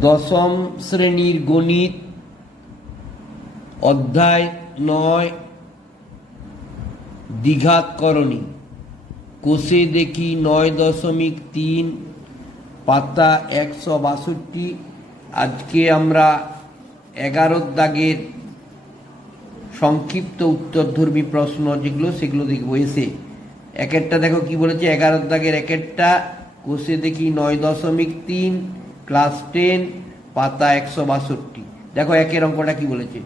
দশম শ্রেণির গণিত, অধ্যায় নয়, দ্বিঘাত করণী। কোষে দেখি নয় দশমিক তিন, পাতা একশো বাষট্টি। আজকে আমরা এগারোর দাগের সংক্ষিপ্ত উত্তরধর্মী প্রশ্ন যেগুলো, সেগুলো দেখব। এসে এক একটা দেখো কি বলেছে? এগারোর দাগের এক একটা, কোষে দেখি নয় দশমিক তিন ক্লাস টেন, পাতা একশো বাষট্টি। দেখো একের অঙ্কটা কি বলেছে?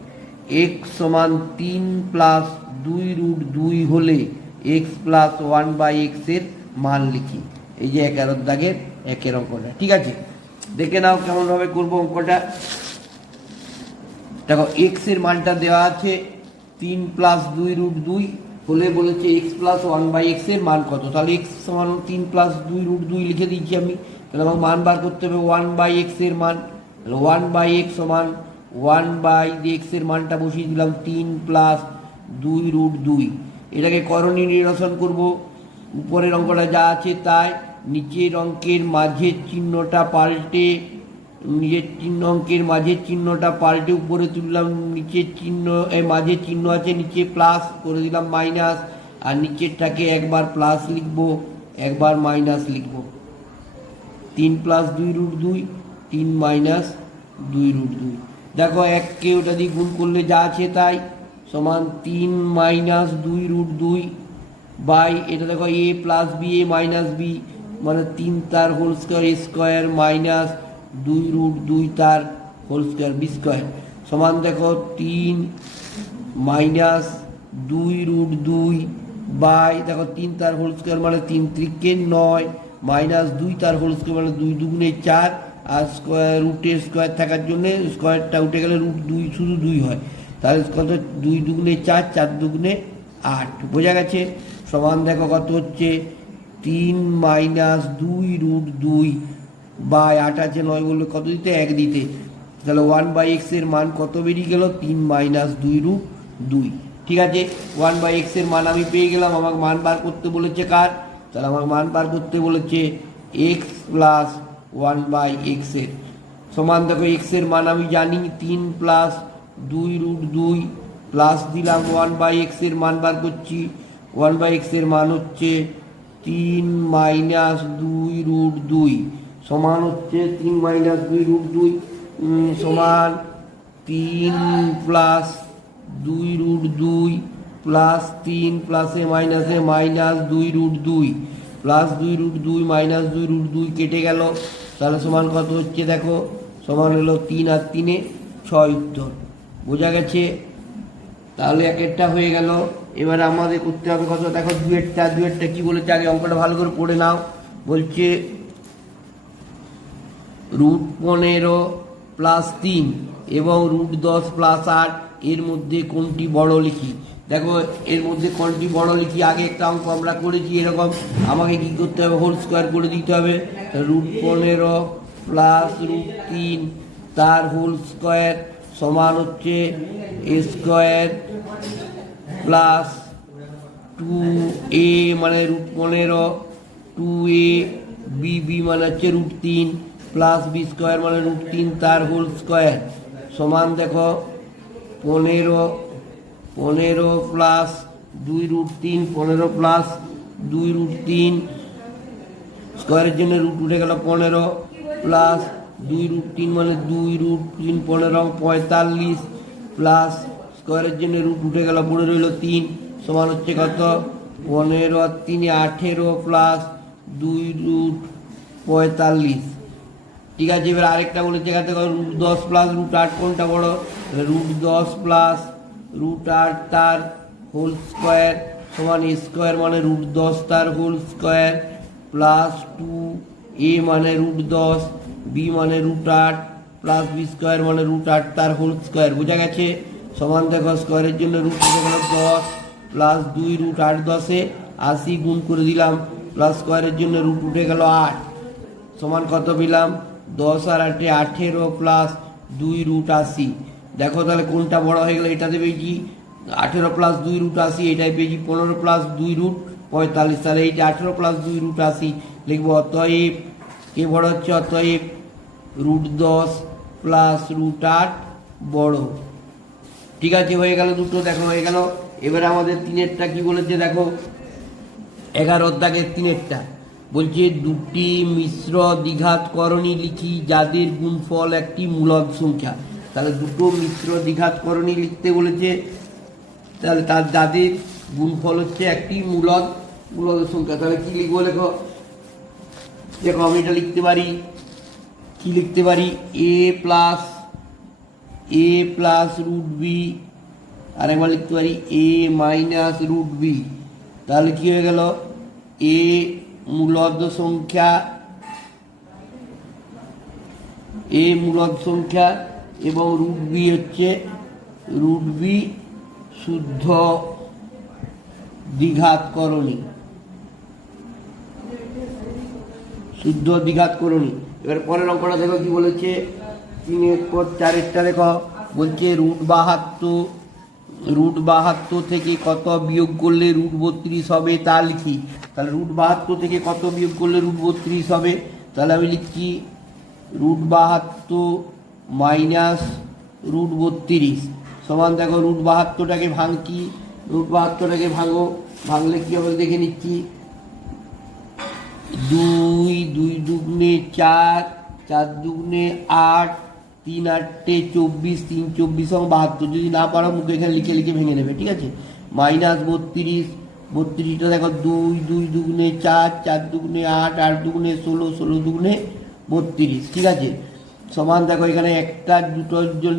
এক্স সমান তিন প্লাস দুই রুট দুই হলে এক্স প্লাস ওয়ান বাই এক্সের মান লিখি। এই যে এগারোর দাগের একের অঙ্কটা। ঠিক আছে? দেখে নাও কেমনভাবে করব অঙ্কটা। দেখো এক্সের মানটা দেওয়া আছে তিন প্লাস দুই রুট দুই হলে বলেছে এক্স প্লাস ওয়ান বাই এক্সের মান কত? তাহলে এক্স সমান তিন প্লাস দুই রুট দুই লিখে দিচ্ছি আমি। তাহলে আমার মান বার করতে হবে ওয়ান বাই এক্সের মান। তাহলে ওয়ান বাই এক্স সমান ওয়ান বাই এক্সের মানটা বসিয়ে দিলাম তিন প্লাস দুই রুট দুই। এটাকে করণী নিরসন করব। উপরের অঙ্কটা যা আছে তাই। নিচের অঙ্কের মাঝের চিহ্নটা পাল্টে নিজের চিহ্ন অঙ্কের মাঝের চিহ্নটা পাল্টে উপরে তুললাম, নিচের চিহ্ন মাঝের চিহ্ন আছে, নিচে প্লাস করে দিলাম মাইনাস আর নিচেরটাকে একবার প্লাস লিখব, একবার মাইনাস লিখব। তিন প্লাস দুই রুট দুই, তিন মাইনাস দুই রুট দুই। দেখো এককে ওটা দিয়ে গুণ করলে যা আছে তাই, সমান তিন মাইনাস দুই রুট দুই বাই এটা দেখো a plus b a minus b মানে তিন তার whole square a square minus দুই রুট দুই তার হোল স্কোয়ার বি স্কোয়ার সমান দেখো তিন মাইনাস দুই রুট দুই বাই দেখো তিন তার হোল স্কোয়ার মানে তিন ত্রিকে নয় মাইনাস দুই, তার হোল স্কোয়ার মানে দুই দুগুণে চার, আর স্কোয়ার রুটের স্কোয়ার থাকার জন্য স্কোয়ারটা উঠে গেলে রুট দুই, শুধু দুই হয়। তাহলে কত? দুই দুগুণে চার চার দুগুণে আট। বোঝা গেছে? সমান দেখো কত হচ্ছে? তিন মাইনাস দুই রুট দুই বাই আট আছে নয় বললে কত দিতে? এক দিতে। তাহলে ওয়ান বাই এক্সের মান কত বেরিয়ে গেল? তিন মাইনাস দুই রুট দুই। ঠিক আছে? ওয়ান বাই এক্সের মান আমি পেয়ে গেলাম। আমাকে মান বার করতে বলেছে কার? তাহলে আমাকে মান বার করতে বলেছে এক্স প্লাস ওয়ান বাই এক্সের সমান দেখো এক্সের মান আমি জানি তিন প্লাস দুই রুট দুই প্লাস দিলাম ওয়ান বাই এক্সের মান বার করছি। ওয়ান বাই এক্সের মান হচ্ছে তিন মাইনাস দুই রুট দুই। সমান হচ্ছে তিন মাইনাস দুই রুট দুই। সমান তিন প্লাস দুই রুট দুই। প্লাস তিন, প্লাসে মাইনাসে মাইনাস দুই রুট দুই। প্লাস দুই রুট দুই, মাইনাস দুই রুট দুই কেটে গেল। তাহলে সমান কত হচ্ছে দেখো? সমান হলো তিন আর তিনে ছয় উত্তর। বোঝা গেছে? তাহলে এক একটা হয়ে গেল। এবার আমাদের করতে হবে কত? দেখো দুয়েরটা দুয়েরটা কি বলেছে? আগে অঙ্কটা ভালো করে পড়ে নাও। বলছে রুট পনেরো প্লাস তিন এবং রুট দশ প্লাস আট, এর মধ্যে কোনটি বড় লিখি? দেখো, এর মধ্যে কোনটি বড় লিখি আগে একটা অঙ্ক আমরা করেছি এরকম? আমাকে কি করতে হবে? হোল স্কোয়ার করে দিতে হবে। রুট পনেরো প্লাস রুট তিন, তার হোল স্কোয়ার সমান হচ্ছে a square plus two a মানে রুট পনেরো টু এ বি বি মানে হচ্ছে রুট তিন প্লাস বি স্কোয়ার মানে রুট তিন, তার হোল স্কোয়ার সমান দেখো, পনেরো পনেরো প্লাস দুই রুট তিন, পনেরো প্লাস দুই রুট তিন। স্কোয়ারের জন্য রুট উঠে গেল পনেরো প্লাস দুই রুট তিন মানে দুই রুট তিন, পনেরো, পঁয়তাল্লিশ প্লাস স্কোয়ারের জন্য রুট উঠে গেল পড়ে রইল তিন, সমান হচ্ছে কত? পনেরো তিনে আঠেরো প্লাস দুই রুট পঁয়তাল্লিশ। ঠিক আছে, এবার আরেকটা বলেছে এখান থেকে রুট দশ প্লাস রুট আট, কোনটা বড়? রুট দশ প্লাস রুট আট তার হোল স্কোয়ার সমান স্কোয়ার মানে রুট দশ তার whole square plus two a মানে রুট দশ বি মানে রুট আট প্লাস বি স্কোয়ার মানে রুট আট তার হোল স্কোয়ার বোঝা গেছে? সমান দেখো স্কোয়ারের জন্য রুট দশ প্লাস দুই রুট আট দশে আশি গুণ করে দিলাম প্লাস স্কোয়ারের জন্য রুট উঠে গেল আট। সমান কত পেলাম? দশ আর আটে আঠেরো প্লাস দুই রুট আশি। দেখো তাহলে কোনটা বড় হয়ে গেলে এটাতে পেয়েছি আঠেরো প্লাস দুই রুট আশি, এটাই পেয়েছি পনেরো প্লাস দুই রুট পঁয়তাল্লিশ, তাহলে এইটা আঠেরো প্লাস দুই রুট আশি, লিখব অতএব, কে বড় হচ্ছে? অতএব রুট দশ প্লাস রুট আট বড়। ঠিক আছে, হয়ে গেল দুটো, দেখো হয়ে গেল। এবারে আমাদের তিনেরটা কি বলেছে দেখো? এগারো দাগের তিনেরটা। বলছে, দুটি মিশ্র দ্বিঘাত করণী লিখি, যাদের গুণফল একটি মূলদ সংখ্যা। তাহলে দুটো মিশ্র দ্বিঘাত করণী লিখতে বলেছে। তাহলে তার যাদের গুণফল হচ্ছে একটি মূলদ মূলদ সংখ্যা। তাহলে কি লিখব লেখো দেখো, আমি এটা লিখতে পারি। কি লিখতে পারি? A plus a plus root b আর একবার লিখতে পারি এ মাইনাস রুট বি তাহলে কি হয়ে গেল? এ মূলদ সংখ্যা এ মূলদ সংখ্যা এবং রুট বি হচ্ছে রুট বি শুদ্ধ দ্বিঘাত করণী শুদ্ধ দ্বিঘাত করণী এবার পরের অঙ্কটা দেখো কি বলেছে। তিনের পর চারেরটা দেখো। বলছে রুট বাহাত্তর রুট বাহাত্তর থেকে কত বিয়োগ করলে রুট বত্রিশ হবে তা লিখি। তাহলে রুট বাহাত্তর থেকে কত বিয়োগ করলে রুট বত্রিশ হবে? তাহলে আমি লিখছি রুট বাহাত্তর মাইনাস রুট বত্রিশ। সমান দেখো রুট বাহাত্তরটাকে ভাঙকি রুট বাহাত্তরটাকে ভাঙো, ভাঙলে কী হবে দেখে নিচ্ছি। দুই দুই দুগুণে চার চার দুগুণে আট, তিন আটটে চব্বিশ, তিন চব্বিশ এবং বাহাত্তর। যদি না পারো মুখে এখানে লিখে লিখে ভেঙে নেবে, ঠিক আছে? মাইনাস বত্রিশ, বত্রিশটা দেখো দুই দুই দুগুণে চার চার দুগুণে আট আট দুগুণে ষোলো ষোলো দুগুণে বত্রিশ, ঠিক আছে? সমান, দেখো এখানে একটা, দুটো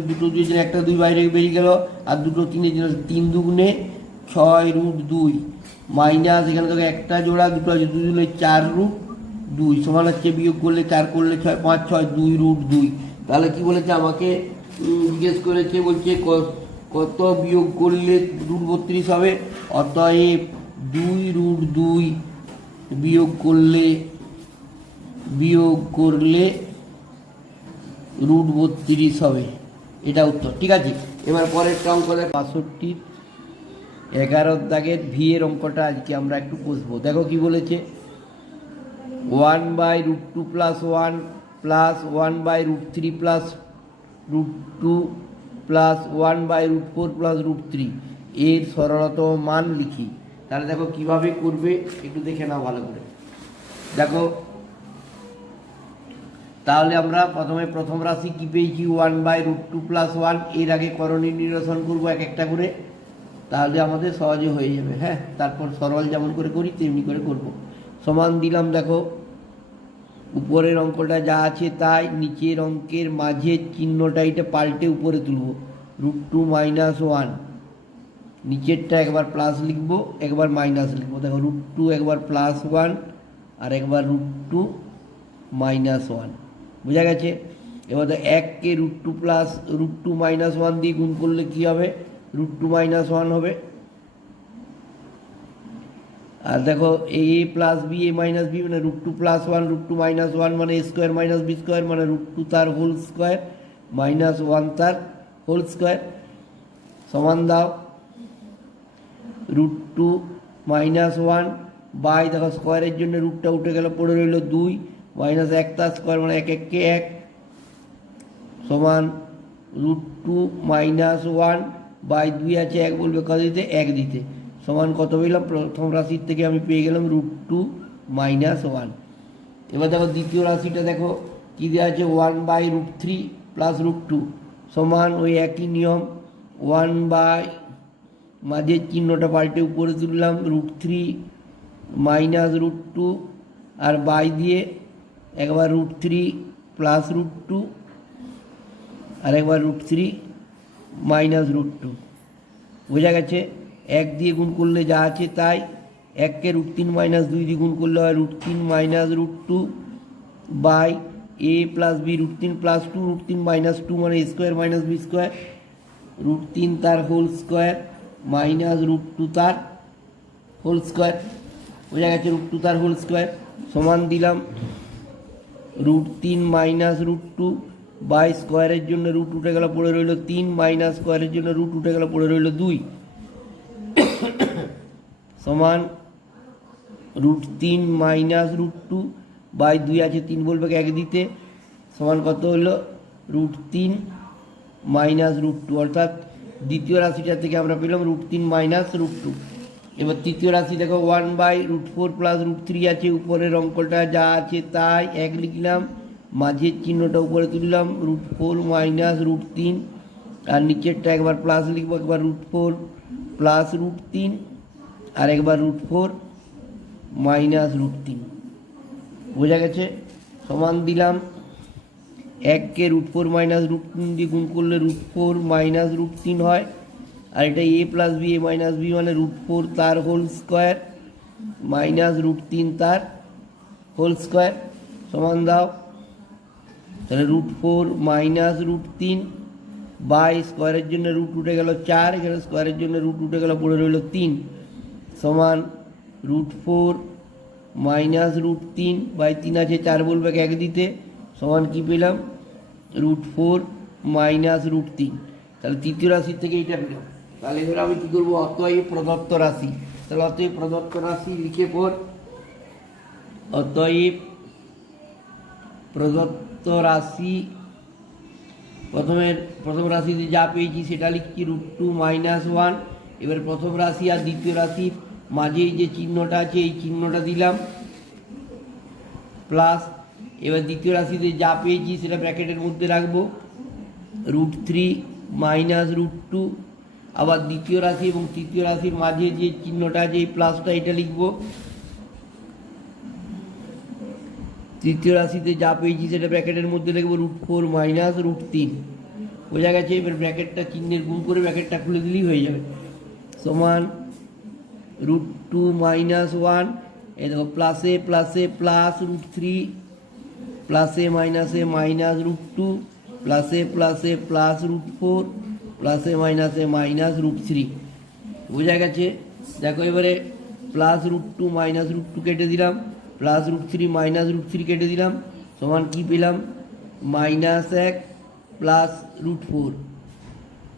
দুটো দুজন একটা দুই বাইরে বেরিয়ে গেল, আর দুটো তিনের জন্য তিন দুগুণে ছয় রুট দুই। মাইনাস এখানে দেখো একটা জোড়া, দুটো আছে, দুই দুগুণে চার রুট দুই। সমান হচ্ছে বিয়োগ করলে চার, করলে ছয়, পাঁচ, ছয়, দুই রুট দুই। তাহলে কি বলেছে আমাকে? জিজ্ঞেস করেছে, বলছে কত বিয়োগ করলে রুট বত্রিশ হবে? অতএব দুই রুট দুই বিয়োগ করলে বিয়োগ করলে রুট বত্রিশ হবে। এটা উত্তর, ঠিক আছে? এবার পরের অঙ্ক দেখ। বাষট্টির এগারো দাগের ভি এর অঙ্কটা আজকে আমরা একটু কষবো দেখো কি বলেছে? One by root two plus one plus one by root three plus root two plus one by root four plus root three এর সরলতম মান লিখি। তাহলে দেখো কীভাবে করবে, একটু দেখে নাও ভালো করে। দেখো তাহলে আমরা প্রথমে প্রথম রাশি কি পেয়েছি? One by root two plus ওয়ানের আগে করণীয় নিরসন করব এক একটা করে। তাহলে আমাদের সহজে হয়ে যাবে হ্যাঁ? তারপর সরল যেমন করে করি, তেমনি করে করব। সমান দিলাম, দেখো। উপরের অঙ্কটা যা আছে তাই, নিচের অঙ্কের মাঝের চিহ্নটা এটা পাল্টে উপরে তুলব। রুট টু মাইনাস ওয়ান নিচেরটা একবার প্লাস লিখব, একবার মাইনাস লিখব। দেখো রুট টু একবার প্লাস ওয়ান আর একবার রুট টু মাইনাস ওয়ান বোঝা গেছে? এবার এককে root two plus root two minus one দিয়ে গুণ করলে কী হবে? রুট টু মাইনাস ওয়ান হবে। আর দেখো a plus b a minus b মানে root two plus one root two minus one মানে a square minus b square মানে রুট টু তার হোল স্কোয়ার মাইনাস ওয়ান তার হোল স্কোয়ার সমান দাও। Root two minus one by দেখো স্কোয়ারের জন্য রুটটা উঠে গেল, পড়ে রইল দুই। মাইনাস এক তার স্কোয়ার মানে এক এককে এক সমান root two minus one by দুই আছে এক বলবে কত দিতে? এক দিতে। সমান কত পেলাম? প্রথম রাশির থেকে আমি পেয়ে গেলাম রুট টু মাইনাস ওয়ান এবার দেখো দ্বিতীয় রাশিটা দেখো, কী দেওয়া আছে? One by root three plus root two সমান ওই একই নিয়ম ওয়ান বাই মাঝের চিহ্নটা পাল্টে উপরে তুললাম root three minus root two R by দিয়ে একবার root three plus root two আর একবার root three minus root two বোঝা গেছে? এক দিয়ে গুণ করলে যা আছে তাই। এককে রুট তিন মাইনাস দুই দিয়ে গুণ করলে হয় রুট তিন minus root two by a plus b root তিন প্লাস টু রুট তিন মাইনাস টু মানে square minus b square root তিন তার whole square minus root two তার হোল স্কোয়ার বোঝা গেছে রুট টু তার হোল স্কোয়ার সমান দিলাম। রুট তিন মাইনাস রুট টু বাই স্কোয়ারের জন্য রুট উঠে গেল পড়ে রইল তিন মাইনাস স্কোয়ারের জন্য রুট উঠে গেল পড়ে রইল দুই। সমান রুট তিন মাইনাস রুট টু বাই দুই আছে তিন বলবে এক দিতে? সমান কত হলো? রুট তিন মাইনাস রুট টু অর্থাৎ দ্বিতীয় রাশিটা থেকে আমরা পেলাম রুট তিন মাইনাস রুট টু এবার তৃতীয় রাশি দেখো one by root four plus root three আছে, উপরের অঙ্কটা যা আছে তাই এক লিখলাম, মাঝের চিহ্নটা উপরে তুললাম রুট ফোর মাইনাস রুট তিন আর নিচেরটা একবার প্লাস লিখব, একবার রুট ফোর প্লাস রুট তিন আর একবার রুট ফোর মাইনাস রুট তিন বোঝা গেছে? সমান দিলাম এককে রুট ফোর মাইনাস রুট তিন দিয়ে গুণ করলে রুট ফোর মাইনাস রুট তিন হয়। আর এটা a plus b a minus b মানে রুট ফোর তার হোল স্কোয়ার মাইনাস রুট তিন, তার হোল স্কোয়ার সমান দাও। তাহলে রুট ফোর মাইনাস রুট তিন বাই স্কোয়ারের জন্য রুট উঠে গেল চার, এখানে স্কোয়ারের জন্য রুট উঠে গেল পড়ে রইল তিন, সমান রুট ফোর মাইনাস রুট তিন বাই তিন আছে চার বলবে এক দিতে, সমান কি পেলাম? রুট ফোর মাইনাস রুট তিন। তাহলে তৃতীয় রাশি থেকে এইটা পেলাম। তাহলে এবার আমি কী করব? অতএব প্রদত্ত রাশি। তাহলে অতএব প্রদত্ত রাশি লিখে পর অতএব প্রদত্ত রাশি। প্রথমে, প্রথম রাশিতে যা পেয়েছি সেটা লিখছি রুট টু মাইনাস ওয়ান। এবার প্রথম রাশি আর দ্বিতীয় রাশির মাঝে যে চিহ্নটা আছে, এই চিহ্নটা দিলাম। প্লাস এবার দ্বিতীয় রাশিতে যা পেয়েছি সেটা ব্র্যাকেটের মধ্যে রাখব। Root three minus root two আবার দ্বিতীয় রাশি এবং তৃতীয় রাশির মাঝে যে চিহ্নটা আছে, এই প্লাসটা এটা লিখব। তৃতীয় রাশিতে যা পেয়েছি সেটা ব্র্যাকেটের মধ্যে লিখব রুট ফোর মাইনাস রুট তিন বোঝা গেছে, এবার ব্র্যাকেটটা চিহ্নের গুণ করে ব্র্যাকেটটা খুলে দিলেই হয়ে যাবে। সমান রুট টু মাইনাস ওয়ান এই দেখো প্লাসে প্লাসে প্লাস রুট থ্রি প্লাসে মাইনাসে মাইনাস রুট টু প্লাসে প্লাসে প্লাস রুট ফোর প্লাসে মাইনাসে মাইনাস রুট থ্রি। বোঝা গেছে? দেখো এবারে plus root two minus root two কেটে দিলাম। Plus root three minus root three কেটে দিলাম। সমান কি পেলাম? মাইনাস এক প্লাস রুট ফোর।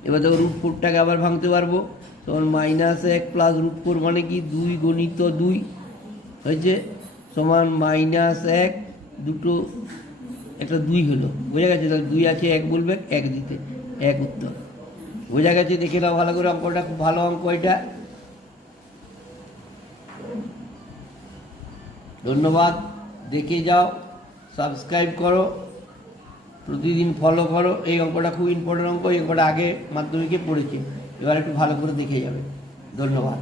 এবার দেখো রুট ফোরটাকে আবার ভাঙতে পারব। তখন মাইনাস এক প্লাস রুট ফোর মানে কি? দুই গণিত দুই। হয়েছে? সমান মাইনাস এক দুটো একটা দুই হলো। বোঝা গেছে? তাহলে দুই আছে এক বলবে, এক দিতে। এক উত্তর। বোঝা গেছে দেখে না ভালো করে অঙ্কটা, খুব ভালো অঙ্ক এটা। ধন্যবাদ দেখে যাও সাবস্ক্রাইব করো, প্রতিদিন ফলো করো। এই অঙ্কটা খুব ইম্পর্টেন্ট অঙ্ক, এই অঙ্কটা আগে মাধ্যমিকে পড়েছে। এবার একটু ভালো করে দেখে যাবে। ধন্যবাদ।